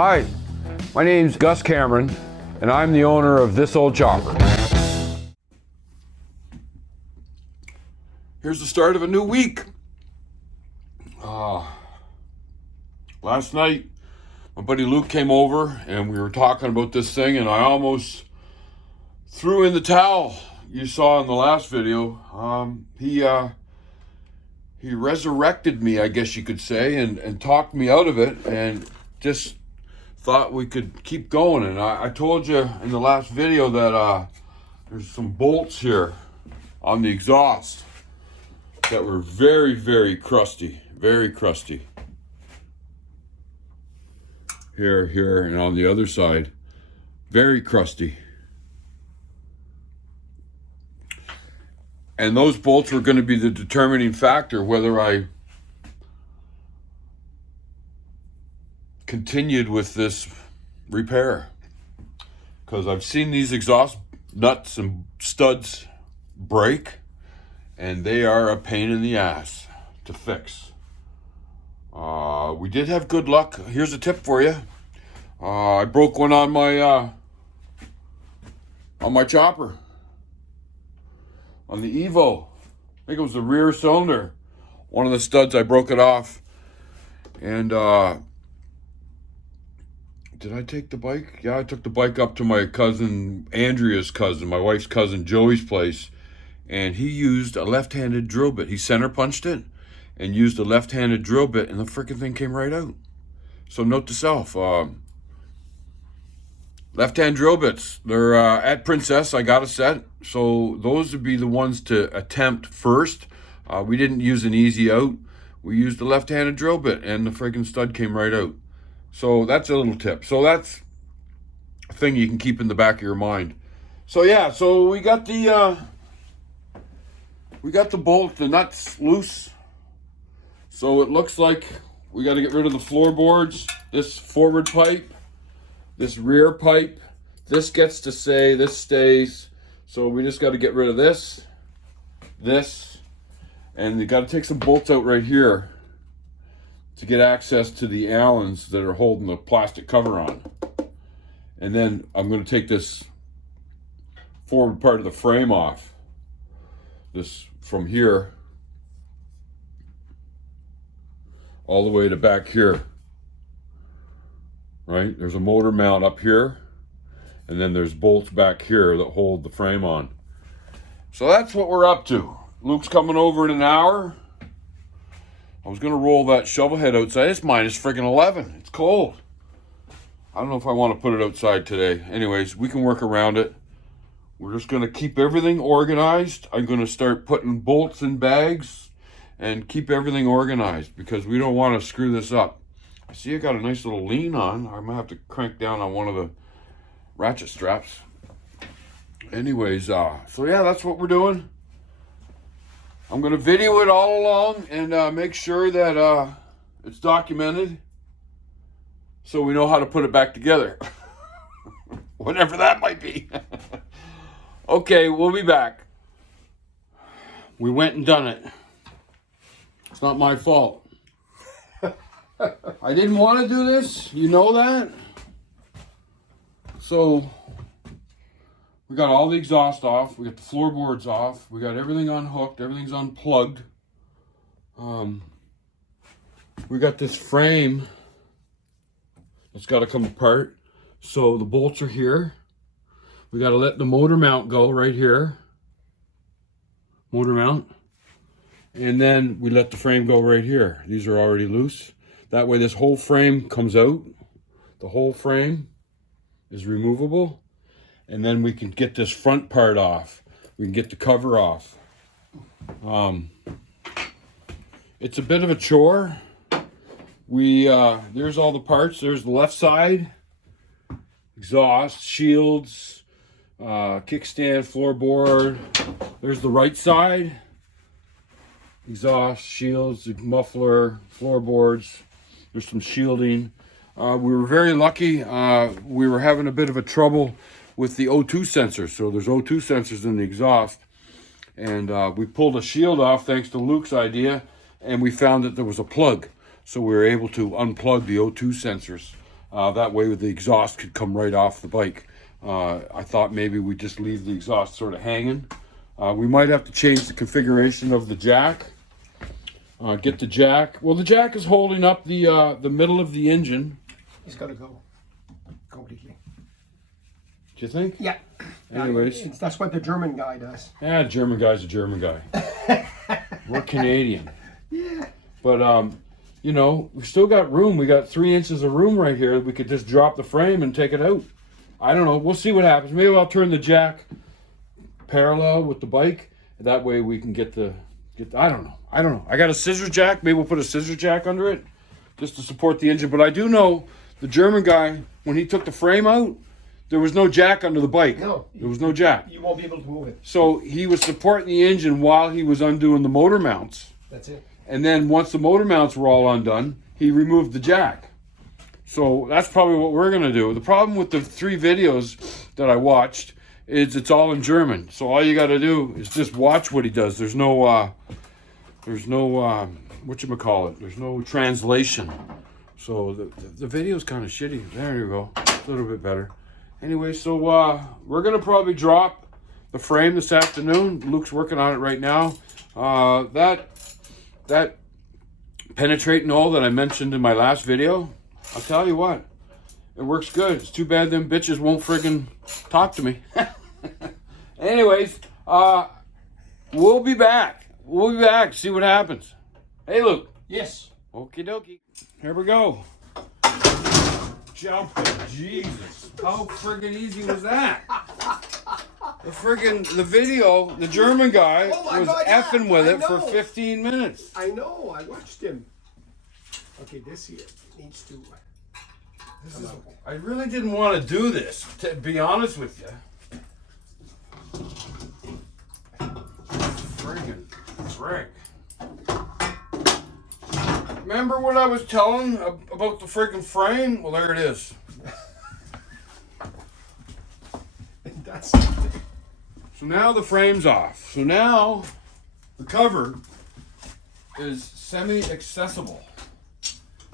Hi, my name's Gus Cameron, and I'm the owner of This Old Chopper. Here's the start of a new week. Last night, my buddy Luke came over, and we were talking about this thing, and I almost threw in the towel. You saw in the last video. He resurrected me, I guess you could say, and talked me out of it, and just thought we could keep going. And I told you in the last video that there's some bolts here on the exhaust that were very, very crusty. Very crusty. Here, and on the other side, very crusty. And those bolts were going to be the determining factor whether I continued with this repair. Because I've seen these exhaust nuts and studs break, and they are a pain in the ass to fix. We did have good luck. Here's a tip for you. I broke one on my chopper. On the Evo. I think it was the rear cylinder. One of the studs, I broke it off. And did I take the bike? Yeah, I took the bike up to my cousin, Andrea's cousin, my wife's cousin Joey's place. And he used a left-handed drill bit. He center punched it and used a left-handed drill bit, and the freaking thing came right out. So note to self, left-hand drill bits, they're at Princess. I got a set. So those would be the ones to attempt first. We didn't use an easy out. We used a left-handed drill bit, and the freaking stud came right out. So that's a little tip. So that's a thing you can keep in the back of your mind. So yeah, so we got the bolt, the nuts loose. So it looks like we got to get rid of the floorboards, this forward pipe, this rear pipe. This gets to stay, this stays. So we just got to get rid of this, and you got to take some bolts out right here to get access to the Allens that are holding the plastic cover on. And then I'm going to take this forward part of the frame off. This from here all the way to back here. Right? There's a motor mount up here, and then there's bolts back here that hold the frame on. So that's what we're up to. Luke's coming over in an hour. I was going to roll that shovel head outside. It's minus freaking 11. It's cold. I don't know if I want to put it outside today. Anyways, we can work around it. We're just going to keep everything organized. I'm going to start putting bolts in bags and keep everything organized because we don't want to screw this up. I see I got a nice little lean on. I might have to crank down on one of the ratchet straps. Anyways, so yeah, that's what we're doing. I'm going to video it all along and make sure that it's documented so we know how to put it back together. Whatever that might be. Okay, we'll be back. We went and done it. It's not my fault. I didn't want to do this. You know that? So we got all the exhaust off. We got the floorboards off. We got everything unhooked. Everything's unplugged. We got this frame that's got to come apart. So the bolts are here. We got to let the motor mount go right here. Motor mount. And then we let the frame go right here. These are already loose. That way this whole frame comes out. The whole frame is removable. And then we can get this front part off. We can get the cover off. It's a bit of a chore. There's all the parts. There's the left side. Exhaust, shields, kickstand, floorboard. There's the right side. Exhaust, shields, muffler, floorboards. There's some shielding. We were very lucky. We were having a bit of a trouble with the O2 sensor. So there's O2 sensors in the exhaust. And we pulled a shield off thanks to Luke's idea. And we found that there was a plug. So we were able to unplug the O2 sensors. That way the exhaust could come right off the bike. I thought maybe we'd just leave the exhaust sort of hanging. We might have to change the configuration of the jack. Get the jack. Well, the jack is holding up the middle of the engine. It's got to go completely. Do you think? Yeah. Anyways. That's what the German guy does. Yeah, German guy's a German guy. We're Canadian. Yeah. But, you know, we still got room. We got 3 inches of room right here. We could just drop the frame and take it out. I don't know. We'll see what happens. Maybe I'll turn the jack parallel with the bike. That way we can get I don't know. I got a scissor jack. Maybe we'll put a scissor jack under it just to support the engine. But I do know the German guy, when he took the frame out, there was no jack under the bike. No. There was no jack. You won't be able to move it. So he was supporting the engine while he was undoing the motor mounts. That's it. And then once the motor mounts were all undone, he removed the jack. So that's probably what we're going to do. The problem with the 3 videos that I watched is it's all in German. So all you got to do is just watch what he does. There's no whatchamacallit, there's no translation. So the video's kind of shitty. There you go. A little bit better. Anyway, so we're going to probably drop the frame this afternoon. Luke's working on it right now. That penetrating hole that I mentioned in my last video, I'll tell you what, it works good. It's too bad them bitches won't friggin' talk to me. Anyways, we'll be back. We'll be back, see what happens. Hey, Luke. Yes. Okie dokie. Here we go. Jumping, Jesus. How friggin' easy was that? The video, the German guy was effing with it for 15 minutes. I know, I watched him. Okay, this here needs to come out. I really didn't want to do this, to be honest with you. Friggin' frick. Remember what I was telling about the friggin' frame? Well, there it is. That's So now the frame's off. So now the cover is semi-accessible.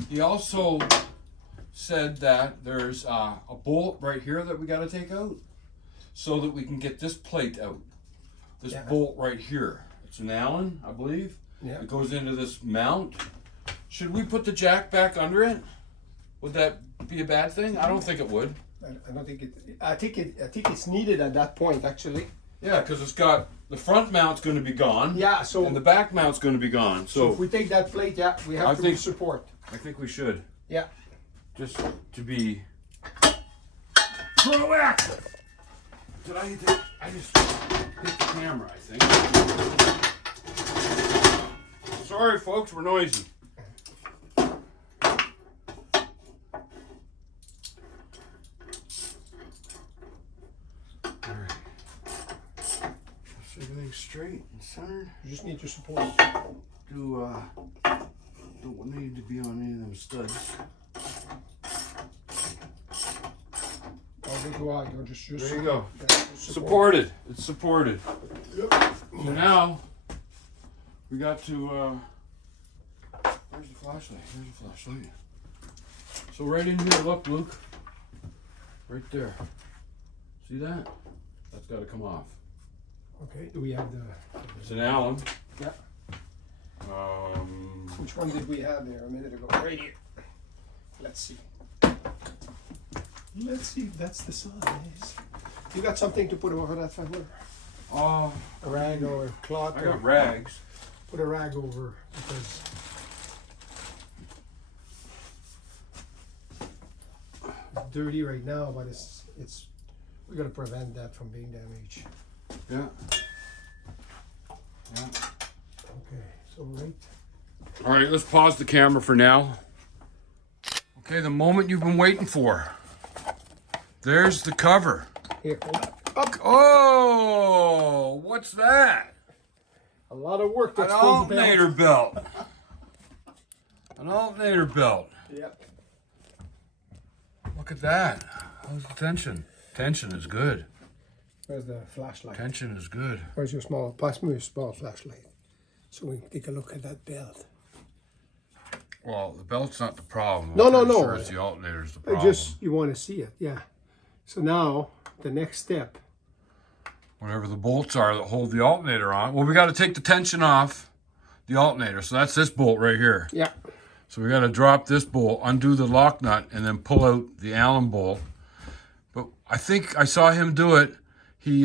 He also said that there's a bolt right here that we got to take out so that we can get this plate out. This bolt right here. It's an Allen, I believe. Yeah. It goes into this mount. Should we put the jack back under it? Would that be a bad thing? I don't think it would. I don't think it. I think it's needed at that point, actually. Yeah, because it's got the front mount's going to be gone. Yeah. So and the back mount's going to be gone. So if we take that plate, we have to support. I think we should. Yeah. Just to be proactive. Did I hit the, I just hit the camera, I think. Sorry, folks, we're noisy. Everything straight and centered. You just need to support. Don't need to be on any of them studs. Oh, do I? You're just there you go. Supported. It's supported. Yep. So now we got to. Where's the flashlight? There's the flashlight. So right in here, look, Luke. Right there. See that? That's got to come off. Okay. Do we have the? It's an Allen. Yeah. Which one did we have there a minute ago? Right here. Let's see. Let's see if that's the size. You got something to put over that feather? A rag or a cloth? I got rags. Put a rag over because it's dirty right now, but it's we're gonna prevent that from being damaged. Yeah. Yeah. Okay, so right. All right, let's pause the camera for now. Okay, the moment you've been waiting for. There's the cover. Here, hold up. Oh, what's that? A lot of work. An alternator belt. An alternator belt. Yep. Look at that. How's the tension? Tension is good. Where's the flashlight? Tension is good. Where's your small, pass me your small flashlight so we can take a look at that belt. Well, the belt's not the problem. No, no, I'm pretty no. sure it's the alternator's the I problem. just, you want to see it, yeah. So now, the next step. Whatever the bolts are that hold the alternator on. Well, we got to take the tension off the alternator. So that's this bolt right here. Yeah. So we got to drop this bolt, undo the lock nut, and then pull out the Allen bolt. But I think I saw him do it. He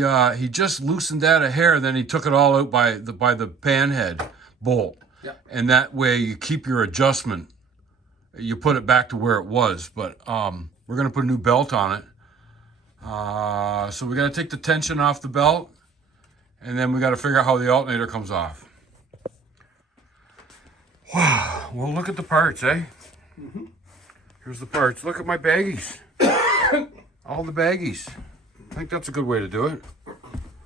just loosened that a hair, then he took it all out by the pan head bolt. Yeah. And that way you keep your adjustment. You put it back to where it was. But we're going to put a new belt on it. So we got to take the tension off the belt, and then we got to figure out how the alternator comes off. Wow. Well, look at the parts, eh? Mm-hmm. Here's the parts. Look at my baggies. All the baggies. I think that's a good way to do it.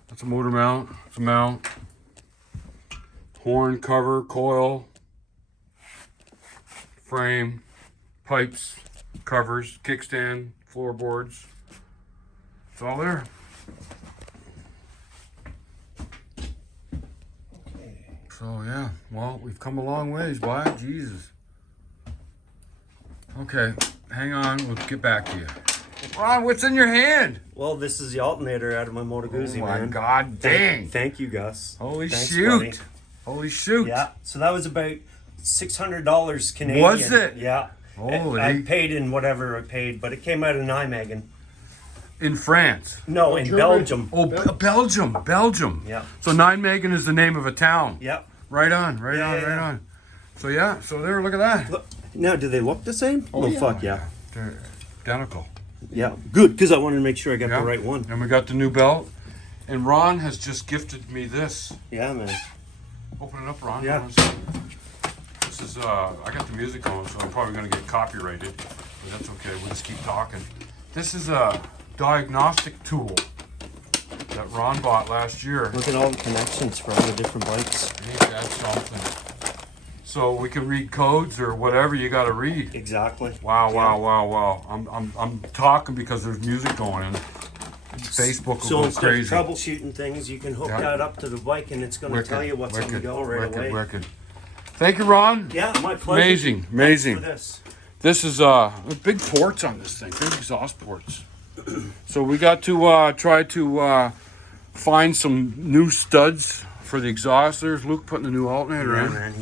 That's a motor mount. It's a mount. Horn, cover, coil, frame, pipes, covers, kickstand, floorboards. It's all there. Okay. So yeah, well, we've come a long ways, boy. Jesus. Okay, hang on. We'll get back to you. Ron, what's in your hand? Well, this is the alternator out of my Moto Guzzi, Oh my man. God, dang! Thank you, Gus. Holy Thanks, shoot! buddy. Holy shoot! Yeah, so that was about $600 Canadian. Was it? Yeah. Holy. I paid in whatever I paid, but it came out of Nijmegen. In France. No, in Germany. Belgium. Oh, Belgium. Yeah. So Nijmegen is the name of a town. Yep. Right on, right Yeah, on, yeah, right yeah. on. So yeah, so there, look at that. Look, now, do they look the same? Oh, yeah. fuck yeah. They're identical. Yeah, good, because I wanted to make sure I got Yeah. the right one. And we got the new belt. And Ron has just gifted me this. Yeah, man. Open it up, Ron. Yeah. This is, I got the music on, so I'm probably going to get copyrighted. But that's okay, we'll just keep talking. This is a diagnostic tool that Ron bought last year. Look at all the connections for all the different bikes. Ain't that something? So we can read codes or whatever you got to read. Exactly. Wow, Yeah. wow. I'm talking because there's music going in. Facebook will So go instead of crazy. troubleshooting things, you can hook Yeah. that up to the bike and it's going to tell you what's on the go right away. Wicked. Thank you, Ron. Yeah, my pleasure. Amazing, Thanks amazing. for this. This is big ports on this thing, big exhaust ports. So we got to try to find some new studs for the exhaust. There's Luke putting the new alternator Yeah, in. man,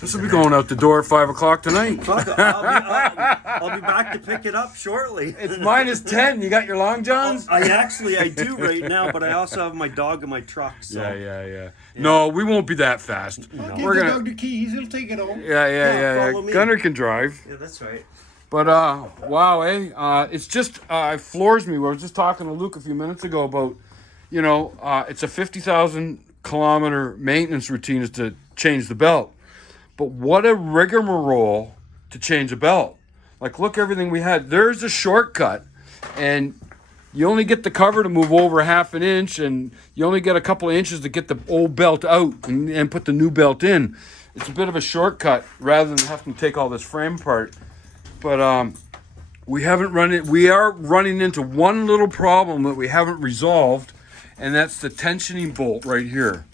This will be going out the door at 5 o'clock tonight. Fuck, I'll be back to pick it up shortly. It's -10. You got your long johns? I do right now, but I also have my dog in my truck. So. Yeah. No, we won't be that fast. Give We're the gonna. dog the keys, he'll take it home. Yeah. follow me. Gunner can drive. Yeah, that's right. But wow, it's just it floors me. We were just talking to Luke a few minutes ago about, it's a 50,000 kilometer maintenance routine is to change the belt. But what a rigmarole to change a belt. Like, look, everything we had. There's a shortcut, and you only get the cover to move over half an inch, and you only get a couple of inches to get the old belt out and put the new belt in. It's a bit of a shortcut rather than having to take all this frame apart. But we are running into one little problem that we haven't resolved, and that's the tensioning bolt right here.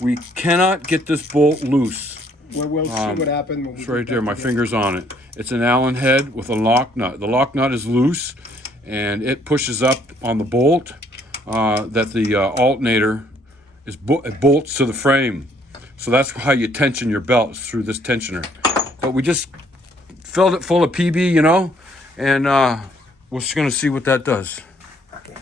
We cannot get this bolt loose. Well, we'll see what happened when we It's get right there, back my together. finger's on it. It's an Allen head with a lock nut. The lock nut is loose, and it pushes up on the bolt that the alternator it bolts to the frame. So that's how you tension your belts, through this tensioner. But we just filled it full of PB, and we're just gonna see what that does. Okay.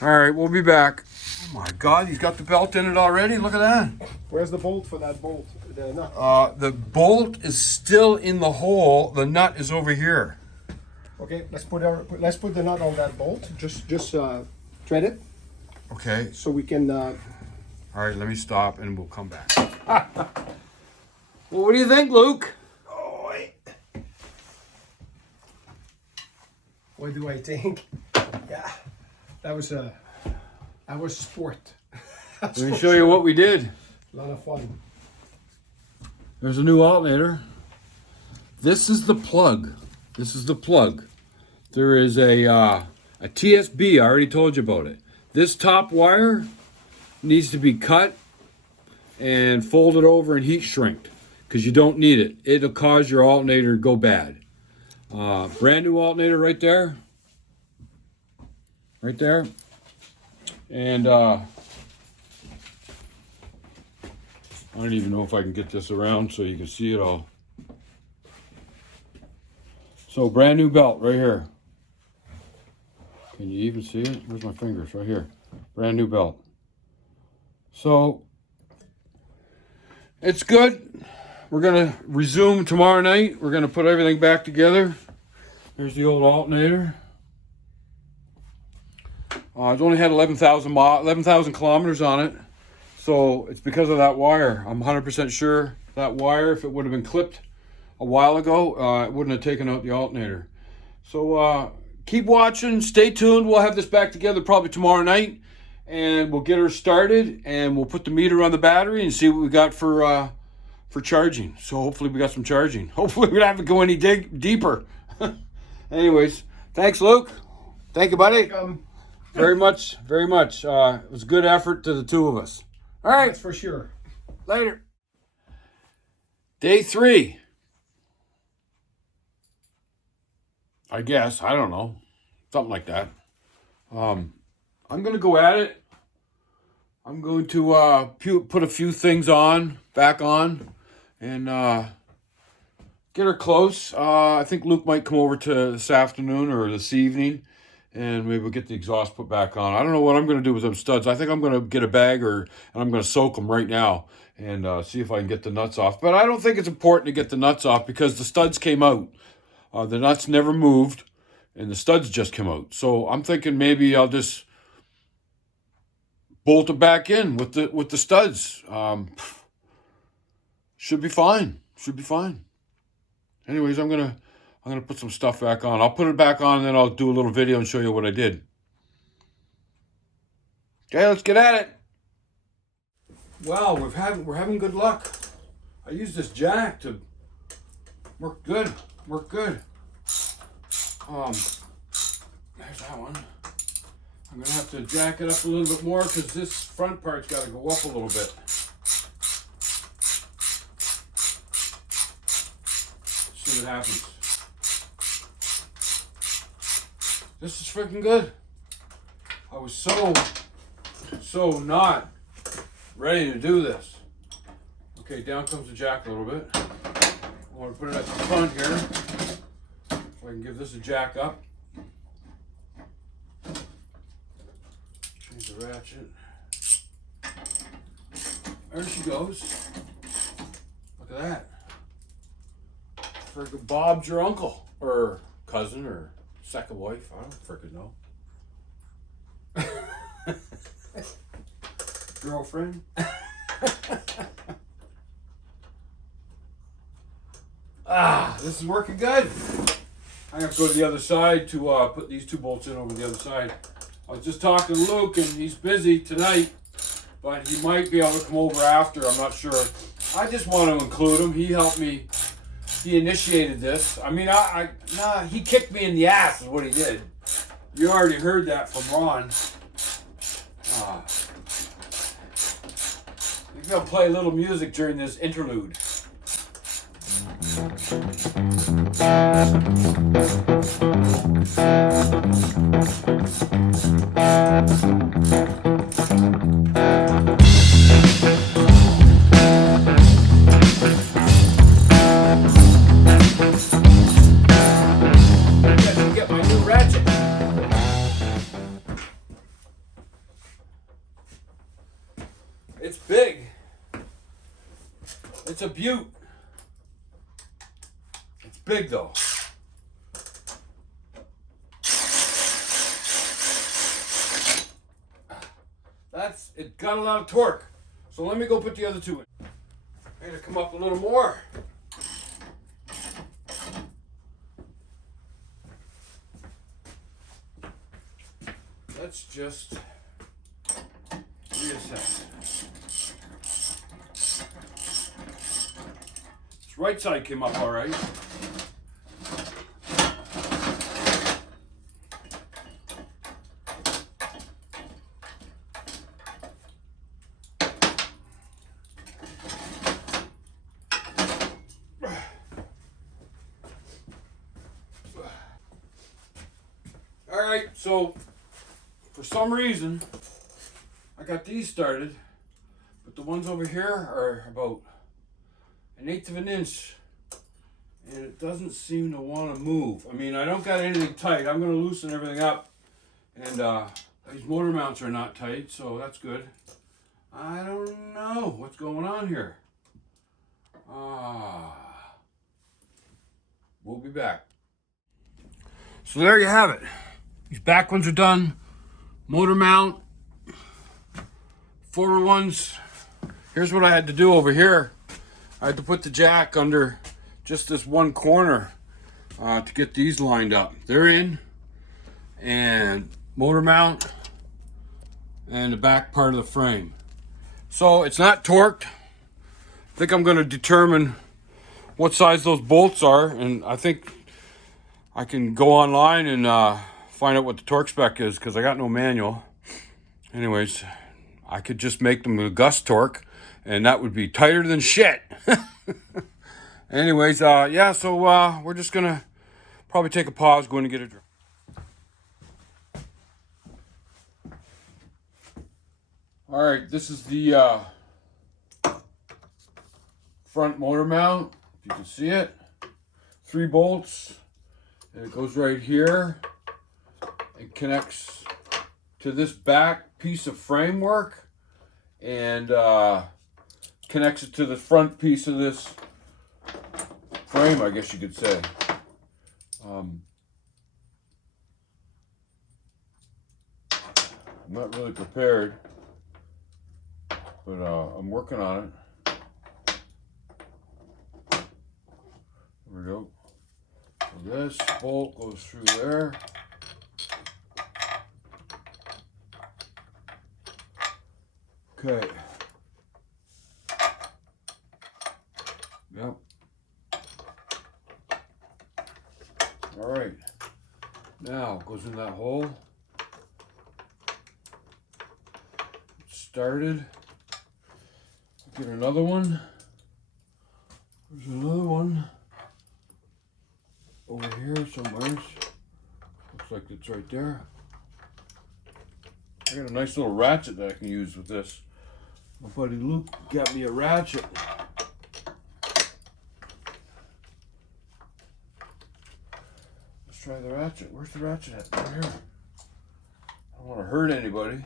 All right, we'll be back. Oh my God, he's got the belt in it already. Look at that. Where's the bolt for that bolt? The nut. The bolt is still in the hole. The nut is over here. Okay, let's put the nut on that bolt. Just thread it Okay. so we can. All right, let me stop and we'll come back. Well, what do you think, Luke? Oh, what do I think? Yeah, that was sport. Let me show you what we did. A lot of fun. There's a new alternator. This is the plug. There is a TSB. I already told you about it. This top wire needs to be cut and folded over and heat shrinked. because you don't need it. It'll cause your alternator to go bad. Brand new alternator right there. Right there. And I don't even know if I can get this around so you can see it all. So brand new belt right here. Can you even see it? Where's my fingers? Right here. Brand new belt. So it's good. We're gonna resume tomorrow night. We're gonna put everything back together. Here's the old alternator. It's only had 11,000 kilometers on it. So it's because of that wire. I'm 100% sure that wire, if it would have been clipped a while ago, it wouldn't have taken out the alternator. So keep watching, stay tuned. We'll have this back together probably tomorrow night, and we'll get her started, and we'll put the meter on the battery and see what we got for charging. So hopefully we got some charging. Hopefully we don't have to go any deeper. Anyways, thanks, Luke. Thank you, buddy. Very much, very much. It was a good effort to the two of us. All right. That's for sure. Later. Day 3. I guess. I don't know. Something like that. I'm going to go at it. I'm going to put a few things back on, and get her close. I think Luke might come over to this afternoon or this evening, and maybe we'll get the exhaust put back on. I don't know what I'm going to do with them studs. I think I'm going to get a bag, and I'm going to soak them right now and see if I can get the nuts off. But I don't think it's important to get the nuts off because the studs came out. The nuts never moved, and the studs just came out. So I'm thinking maybe I'll just bolt it back in with the studs. Should be fine. Should be fine. Anyways, I'm gonna put some stuff back on. I'll put it back on, and then I'll do a little video and show you what I did. Okay, let's get at it. Wow, we're having good luck. I used this jack to work good. There's that one. I'm gonna have to jack it up a little bit more because this front part's got to go up a little bit. See what happens. This is freaking good. I was so not ready to do this. Okay, down comes the jack a little bit. I want to put it at the front here so I can give this a jack up. Change the ratchet. There she goes. Look at that. Friggin' Bob's your uncle, or cousin, or second wife. I don't frickin' know. Girlfriend. This is working good. I have to go to the other side to put these 2 bolts in over the other side. I was just talking to Luke, and he's busy tonight, but he might be able to come over after. I'm not sure. I just want to include him. He helped me. He initiated this. I mean, he kicked me in the ass is what he did. You already heard that from Ron. Maybe I'll play a little music during this interlude. It's big. It's a beaut. It's big though. It got a lot of torque. So let me go put the other 2 in. I gotta come up a little more. Let's just reassess. This right side came up all right. Alright, so for some reason I got these started, but the ones over here are about 1/8 of an inch, and it doesn't seem to want to move. I mean, I don't got anything tight. I'm going to loosen everything up, and these motor mounts are not tight, so that's good. I don't know what's going on here. We'll be back. So there you have it. These back ones are done. Motor mount. Forward ones. Here's what I had to do over here. I had to put the jack under just this one corner to get these lined up. They're in. And motor mount and the back part of the frame. So it's not torqued. I think I'm going to determine what size those bolts are, and I think I can go online and find out what the torque spec is, because I got no manual. Anyways, I could just make them a gust torque, and that would be tighter than shit. Anyways, yeah, so we're just going to probably take a pause, going to get a drink. All right, this is the front motor mount, if you can see it. 3 bolts, and it goes right here. It connects to this back piece of framework, and connects it to the front piece of this frame, I guess you could say. I'm not really prepared, but I'm working on it. There we go. So this bolt goes through there. Okay. Yep. All right. Now it goes in that hole. Started. Get another one. There's another one over here somewhere. Looks like it's right there. I got a nice little ratchet that I can use with this. My buddy Luke got me a ratchet. Let's try the ratchet. Where's the ratchet at? Right here. I don't want to hurt anybody.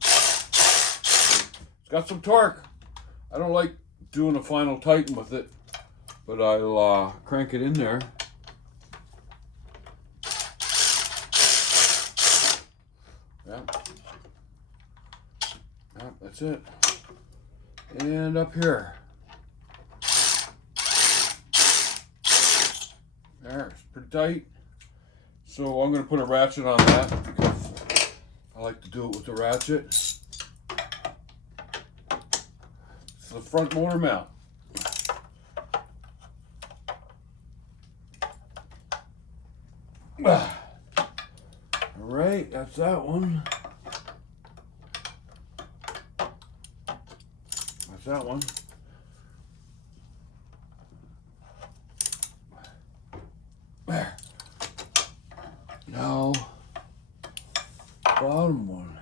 It's got some torque. I don't like doing a final tighten with it, but I'll crank it in there. Yeah. Yeah, that's it. And up here. There, it's pretty tight. So I'm going to put a ratchet on that because I like to do it with the ratchet. It's the front motor mount. All right, that's that one. That's that one. There. Now, bottom one.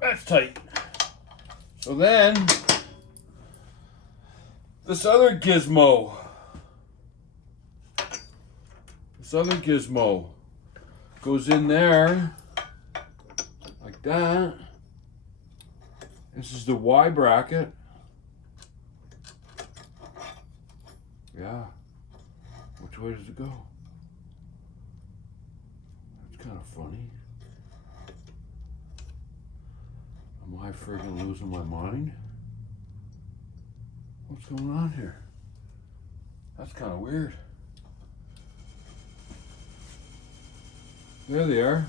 That's tight. So then, this other gizmo goes in there like that. This is the Y bracket. Yeah. Which way does it go? That's kind of funny. Am I friggin' losing my mind? What's going on here? That's kind of weird. There they are.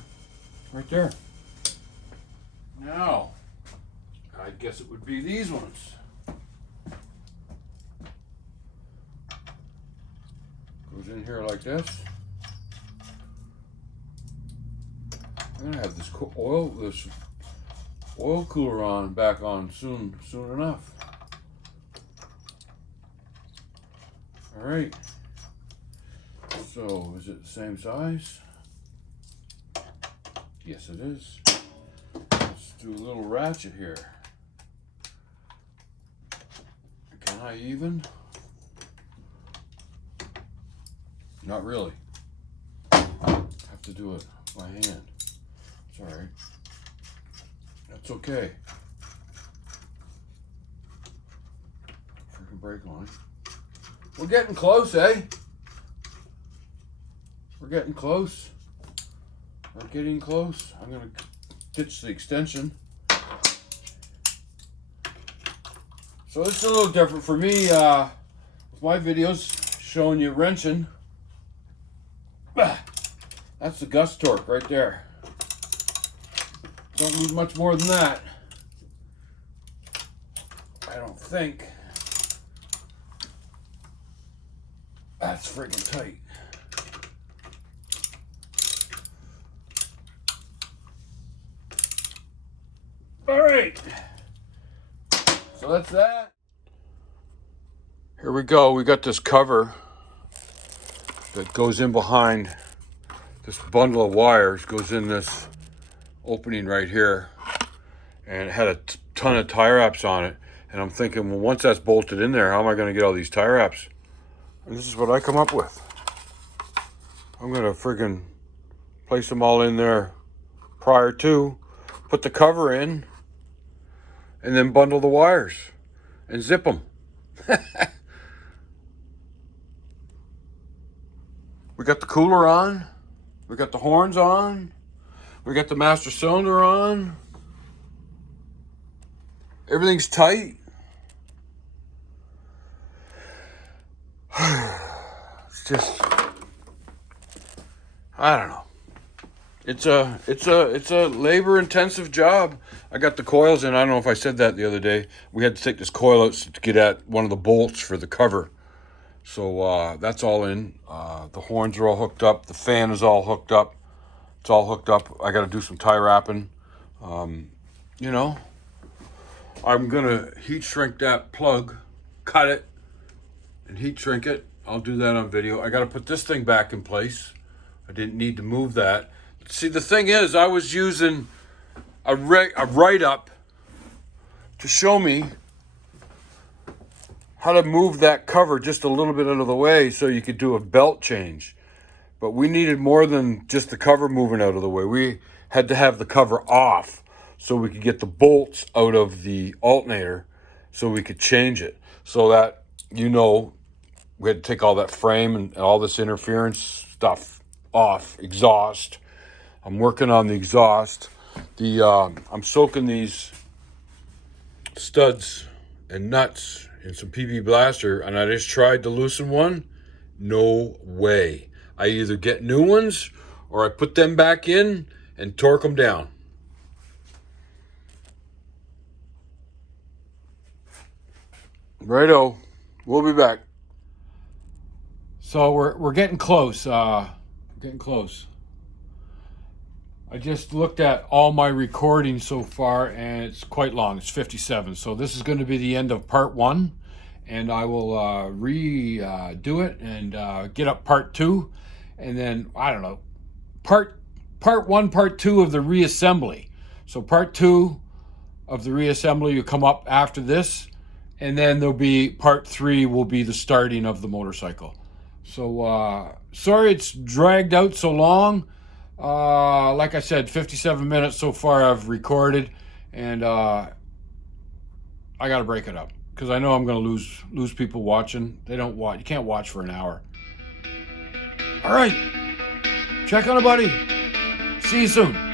Right there. Now, I guess it would be these ones. Goes in here like this. I'm gonna have this oil cooler back on soon enough. All right. So, is it the same size? Yes, it is. Let's do a little ratchet here. Can I even? Not really. Have to do it by hand. It's all right. That's okay. Freaking brake line. We're getting close, eh? We're getting close. We're getting close. I'm gonna ditch the extension. So this is a little different for me with my videos showing you wrenching. That's the gust torque right there. Don't need much more than that. I don't think. That's freaking tight. All right. So that's that. Here we go. We got this cover that goes in behind this bundle of wires, goes in this opening right here, and it had a ton of tie wraps on it. And I'm thinking, well, once that's bolted in there, how am I going to get all these tie wraps? And this is what I come up with. I'm going to friggin' place them all in there prior to, put the cover in, and then bundle the wires and zip them. We got the cooler on. We got the horns on. We got the master cylinder on. Everything's tight. It's just, I don't know. It's a labor intensive job. I got the coils in. I don't know if I said that the other day. We had to take this coil out to get at one of the bolts for the cover. So that's all in. The horns are all hooked up. The fan is all hooked up. It's all hooked up. I got to do some tie wrapping. You know, I'm going to heat shrink that plug, cut it, and heat shrink it. I'll do that on video. I got to put this thing back in place. I didn't need to move that. See, the thing is, I was using a write-up to show me how to move that cover just a little bit out of the way so you could do a belt change. But we needed more than just the cover moving out of the way. We had to have the cover off so we could get the bolts out of the alternator so we could change it. So that, you know, we had to take all that frame and all this interference stuff off. Exhaust. I'm working on the exhaust. I'm soaking these studs and nuts in some PB Blaster, and I just tried to loosen one. No way. I either get new ones or I put them back in and torque them down. Righto. We'll be back. So we're getting close. Getting close. I just looked at all my recordings so far, and it's quite long. It's 57. So this is going to be the end of part 1, and I will redo it and get up part 2, and then I don't know, part 1, part 2 of the reassembly. So part 2 of the reassembly will come up after this, and then there'll be part 3 will be the starting of the motorcycle. So sorry it's dragged out so long. Like I said, 57 minutes so far I've recorded, and I gotta break it up because I know I'm gonna lose people watching. They don't watch. You can't watch for an hour. All right, check on a buddy. See you soon.